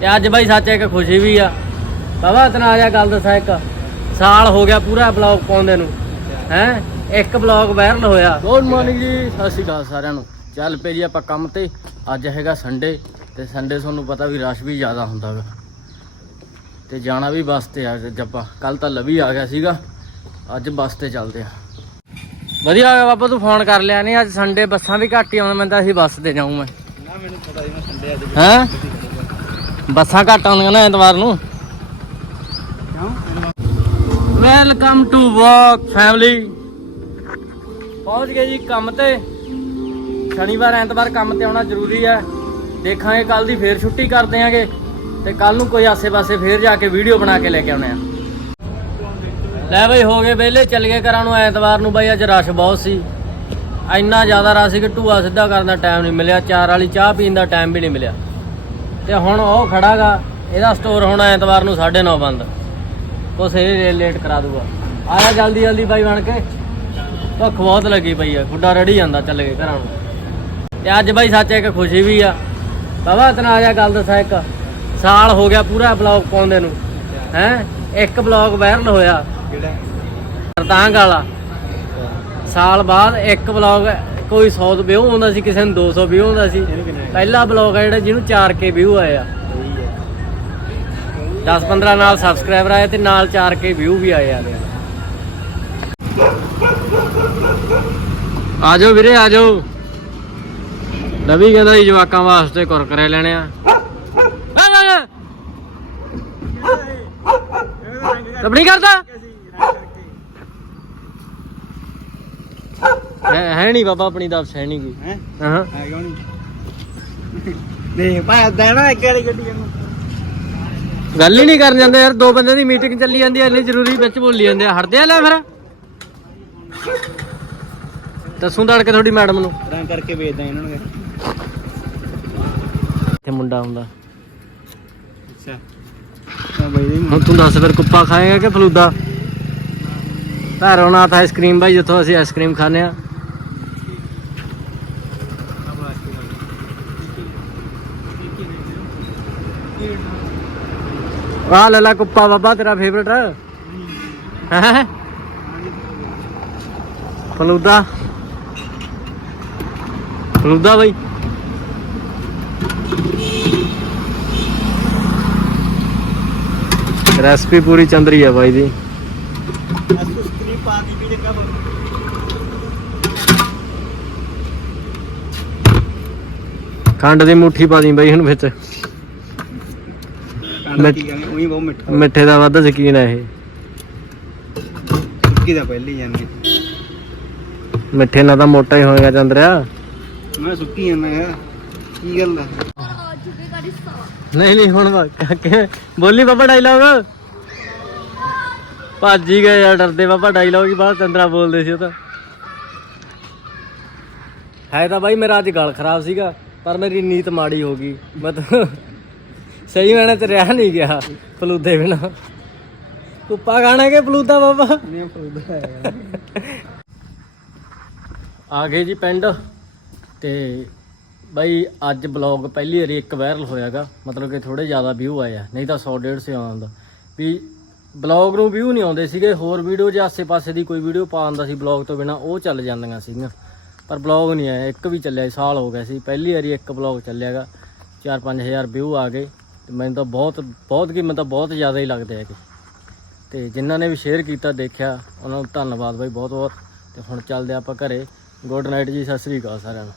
ਤੇ ਅੱਜ ਬਾਈ ਸੱਚ ਇੱਕ ਖੁਸ਼ੀ ਵੀ ਆ। ਬਾਬਾ ਤਨਾ ਆ ਜਾ ਗੱਲ ਦੱਸਾਂ ਇੱਕ। ਸਾਲ ਹੋ ਗਿਆ ਪੂਰਾ ਬਲੌਗ ਪਾਉਂਦੇ ਨੂੰ। ਹੈ? ਇੱਕ ਬਲੌਗ ਵਾਇਰਲ ਹੋਇਆ। ਗੁੱਡ ਮਾਰਨਿੰਗ ਜੀ ਸਤਿ ਸ਼੍ਰੀ ਅਕਾਲ ਸਾਰਿਆਂ ਨੂੰ। ਚੱਲ ਪਏ ਜੀ ਆਪਾਂ ਕੰਮ ਤੇ। ਅੱਜ ਹੈਗਾ ਸੰਡੇ ਤੇ ਸੰਡੇ ਤੁਹਾਨੂੰ ਪਤਾ ਵੀ ਰਸ਼ ਵੀ ਜ਼ਿਆਦਾ ਹੁੰਦਾ ਗਾ ਤੇ ਜਾਣਾ ਵੀ ਬੱਸ ਤੇ ਆ ਅੱਜ ਆਪਾਂ। ਕੱਲ ਤਾਂ ਲਵੀ ਆ ਗਿਆ ਸੀਗਾ। ਅੱਜ ਬੱਸ ਤੇ ਚੱਲਦੇ ਆ। ਵਧੀਆ ਹੋਇਆ ਬਾਬਾ ਤੂੰ ਫੋਨ ਕਰ ਲਿਆ ਨਹੀਂ ਅੱਜ ਸੰਡੇ ਬੱਸਾਂ ਵੀ ਘੱਟ ਹੀ ਆਉਂਦੀਆਂ ਮੈਂ ਤਾਂ ਅਸੀਂ ਬੱਸ ਤੇ ਜਾਊਂ ਮੈਂ। ਨਾ ਮੈਨੂੰ ਪਤਾ ਸੀ ਮੈਂ ਸੰਡੇ ਅੱਜ ਹੈਂ? ਬੱਸਾਂ ਘੱਟ ਆਉਂਦੀਆਂ ਨਾ ਐਤਵਾਰ ਨੂੰ। ਵੈਲਕਮ ਟੂ ਵਾਕ ਫੈਮਿਲੀ ਪਹੁੰਚ ਗਏ ਜੀ ਕੰਮ ਤੇ। ਸ਼ਨੀਵਾਰ, ਐਤਵਾਰ ਕੰਮ ਤੇ ਆਉਣਾ ਜ਼ਰੂਰੀ ਹੈ। ਦੇਖਾਂਗੇ ਕੱਲ ਦੀ ਫੇਰ ਛੁੱਟੀ ਕਰ ਆਂਗੇ ਤੇ ਕੱਲ ਨੂੰ ਕੋਈ ਆਸੇ-ਪਾਸੇ ਫੇਰ ਜਾ ਕੇ ਵੀਡੀਓ ਬਣਾ ਕੇ ਲੈ ਕੇ ਆਉਣੇ ਆ। ਲੈ ਬਈ, ਹੋ ਗਏ ਵਿਹਲੇ, ਚੱਲ ਗਏ ਘਰਾਂ ਨੂੰ ਐਤਵਾਰ ਨੂੰ ਬਈ, ਅੱਜ ਰਸ਼ ਬਹੁਤ ਸੀ। ਇੰਨਾ ਜ਼ਿਆਦਾ ਰਸ਼ ਸੀ ਕਿ ਟੂਆ ਸਿੱਧਾ ਕਰਨ ਦਾ ਟਾਈਮ ਨਹੀਂ ਮਿਲਿਆ, ਚਾਰ ਵਾਲੀ ਚਾਹ ਪੀਣ ਦਾ ਟਾਈਮ ਵੀ ਨਹੀਂ ਮਿਲਿਆ। ਤੇ ਹੁਣ ਉਹ ਖੜਾਗਾ ਇਹਦਾ ਸਟੋਰ ਹੁਣ ਐਤਵਾਰ ਨੂੰ 9:30 ਬੰਦ। ਕੁਛ ਇਹ ਲੇਟ ਕਰਾ ਦੂਗਾ। ਆਇਆ ਜਲਦੀ ਜਲਦੀ ਬਾਈ ਬਣ ਕੇ। ਭੁੱਖ ਬਹੁਤ ਲੱਗੀ ਪਈ ਆ ਗੁੱਡਾ ਰੜੀ ਜਾਂਦਾ ਚੱਲ ਗਏ ਘਰਾਂ ਨੂੰ। ਤੇ ਅੱਜ ਬਾਈ ਸੱਚ ਇੱਕ ਖੁਸ਼ੀ ਵੀ ਆ। ਬਾਬਾ ਤਨਾ ਆ ਜਾ ਗੱਲ ਦੱਸਾਂ ਇੱਕ। ਸਾਲ ਹੋ ਗਿਆ ਪੂਰਾ ਬਲੌਗ ਪਾਉਂਦੇ ਨੂੰ। ਹੈ? ਇੱਕ ਬਲੌਗ ਵਾਇਰਲ ਹੋਇਆ। ਕਿਹੜਾ? ਰਤਾਂਗ ਵਾਲਾ। ਸਾਲ ਬਾਅਦ ਇੱਕ ਬਲੌਗ ਕੋਈ 100 ਵਿਊ ਆਉਂਦਾ ਸੀ ਕਿਸੇ ਨੂੰ 200 ਵਿਊ ਆਉਂਦਾ ਸੀ। ਪਹਿਲਾ ਬਲੌਗ ਆ ਜਿਹੜਾ ਜਿਹਨੂੰ 4k ਵਿਊ ਆਏ ਆ ਸਹੀ ਹੈ। 10-15 ਨਾਲ ਸਬਸਕ੍ਰਾਈਬਰ ਆਏ ਤੇ ਨਾਲ 4k ਵਿਊ ਵੀ ਆਏ ਆ। ਆਜੋ ਵੀਰੇ ਆਜੋ ਨਵੀ ਕਹਿੰਦਾ ਜੀ ਜਵਾਕਾਂ ਵਾਸਤੇ ਕੁਰਕਰੇ ਲੈਣੇ ਆ। ਰਬੜੀ ਕਰਦਾ? ਹੈ ਹੈ ਨਹੀਂ ਬਾਬਾ ਆਪਣੀ ਦਾ ਹੈ ਨਹੀਂ ਕੋਈ। ਹੈ? ਹਾਂ। ਕਿਉਂ ਨਹੀਂ? ਦੇਖ ਭਾਈ ਦੇਣਾ ਇੱਕ ਵਾਲੀ ਗੱਡੀ ਨੂੰ ਗੱਲ ਹੀ ਨਹੀਂ ਕਰਨ ਜਾਂਦੇ ਯਾਰ ਦੋ ਬੰਦੇ ਦੀ ਮੀਟਿੰਗ ਚੱਲੀ ਜਾਂਦੀ ਐ ਇੰਨੀ ਜ਼ਰੂਰੀ ਵਿੱਚ ਬੋਲੀ ਜਾਂਦੇ ਆ। ਹਟਦੇ ਆ ਲੈ ਫਿਰ। ਦੱਸੂ ਦੜ ਕੇ ਤੁਹਾਡੀ ਮੈਡਮ ਨੂੰ। ਰਾਂ ਕਰਕੇ ਵੇਚਦਾ ਇਹਨਾਂ ਨੂੰ। ਤੇ ਮੁੰਡਾ ਹੁੰਦਾ ਅੱਛਾ। ਤਾਂ ਬਈ ਦੇ ਹੁਣ ਤੂੰ ਦੱਸ ਫਿਰ ਕੁੱਪਾ ਖਾਏਗਾ ਕਿ ਫਲੂਦਾ? ਭੈਰੋਨਾਥ ਆਈਸਕ੍ਰੀਮ ਬਾਈ ਜਿੱਥੋਂ ਅਸੀਂ ਆਈਸਕ੍ਰੀਮ ਖਾਂਦੇ ਆ ਆ ਲੈ ਲੈ ਕੁੱਪਾ ਬਾਬਾ, ਤੇਰਾ ਫੇਵਰਟ ਹੈ? ਫਲੂਦਾ। ਫਲੂਦਾ ਬਾਈ। ਰੈਸਪੀ ਪੂਰੀ ਚੰਦਰੀ ਆ ਬਾਈ ਦੀ। ਖੰਡ ਦੀ ਮੁੱਠੀ ਪਾ ਦੀ ਬਾਈ ਹੁਣ ਵਿੱਚ। ਕਾਂਡਾ ਕੀ ਕਰੇ ਉਹੀ ਬਹੁਤ ਮਿੱਠਾ ਮਿੱਠੇ ਦਾ ਵੱਧ ਸ਼ਕੀਨ ਹੈ ਇਹ। ਕੀ ਦਾ ਪਹਿਲੀ ਜਾਂਦੇ ਮਿੱਠੇ ਨਾਲ ਤਾਂ ਮੋਟਾ ਹੀ ਹੋਏਗਾ ਚੰਦਰਿਆ। ਮੈਂ ਸੁੱਕੀ ਜਾਂਦਾ ਯਾਰ ਕੀ ਗੱਲ ਆ? ਨਹੀਂ ਨਹੀਂ ਹੁਣ ਵਾ- ਕਿਵੇਂ? ਬੋਲੀ ਬਾਬਾ ਡਾਇਲੌਗ ਭੱਜ ਹੀ ਗਏ ਯਾਰ ਡਰਦੇ ਬਾਬਾ ਡਾਇਲੌਗ ਹੀ ਬਾਅਦ ਚੰਦਰਾ ਬੋਲਦੇ ਸੀ ਉਹ ਤਾਂ। ਹੈ ਤਾਂ ਬਾਈ ਮੇਰਾ ਅੱਜ ਗਲ ਖਰਾਬ ਸੀਗਾ ਪਰ ਮੇਰੀ ਨੀਤ ਮਾੜੀ ਹੋ ਗਈ। ਮਤਲਬ ਸਹੀ ਮੈਨੇ ਤੇ ਰਿਹਾ ਨਹੀਂ ਗਿਆ ਫਲੂਦੇ ਬਿਨਾ। ਕੁੱਪਾ ਖਾਣਾ ਕਿ ਫਲੂਦਾ ਬਾਬਾ? ਨਹੀਂ ਫਰੂਦਾ ਹੈ ਆ ਗਏ ਜੀ ਪਿੰਡ ਤੇ ਬਾਈ ਅੱਜ ਬਲੌਗ ਪਹਿਲੀ ਵਾਰੀ ਇੱਕ ਵਾਇਰਲ ਹੋਇਆਗਾ ਮਤਲਬ ਕਿ ਥੋੜੇ ਜ਼ਿਆਦਾ ਵਿਊ ਆਏ ਆ ਨਹੀਂ ਤਾਂ 100 150 ਆਉਂਦਾ। ਵੀ ਬਲੌਗ ਨੂੰ ਵਿਊ ਨਹੀਂ ਆਉਂਦੇ ਸੀਗੇ ਹੋਰ ਵੀਡੀਓ ਜੇ ਆਸੇ-ਪਾਸੇ ਦੀ ਕੋਈ ਵੀਡੀਓ ਪਾ ਆਉਂਦਾ ਸੀ ਬਲੌਗ ਤੋਂ ਬਿਨਾ ਉਹ ਚੱਲ ਜਾਂਦੀਆਂ ਸੀਗੀਆਂ। ਪਰ ਬਲੌਗ ਨਹੀਂ ਆਇਆ ਇੱਕ ਵੀ ਚੱਲਿਆ ਸਾਲ ਹੋ ਗਿਆ ਸੀ ਪਹਿਲੀ ਵਾਰੀ ਇੱਕ ਬਲੌਗ ਚੱਲਿਆਗਾ 4-5000 ਵਿਊ ਆ ਗਏ। ਤੇ ਮੈਨੂੰ ਤਾਂ ਬਹੁਤ ਬਹੁਤ ਕੀ ਮੈਨੂੰ ਤਾਂ ਬਹੁਤ ਜ਼ਿਆਦਾ ਹੀ ਲੱਗਦੇ ਹੈਗੇ। ਤੇ ਜਿਨ੍ਹਾਂ ਨੇ ਵੀ ਸ਼ੇਅਰ ਕੀਤਾ, ਦੇਖਿਆ, ਉਹਨਾਂ ਨੂੰ ਧੰਨਵਾਦ ਬਾਈ ਬਹੁਤ ਬਹੁਤ ਤੇ ਹੁਣ ਚੱਲਦੇ ਆਪਾਂ ਘਰੇ। ਗੁੱਡ ਨਾਈਟ ਜੀ, ਸਤਿ ਸ੍ਰੀ ਅਕਾਲ ਸਾਰਿਆਂ ਨੂੰ।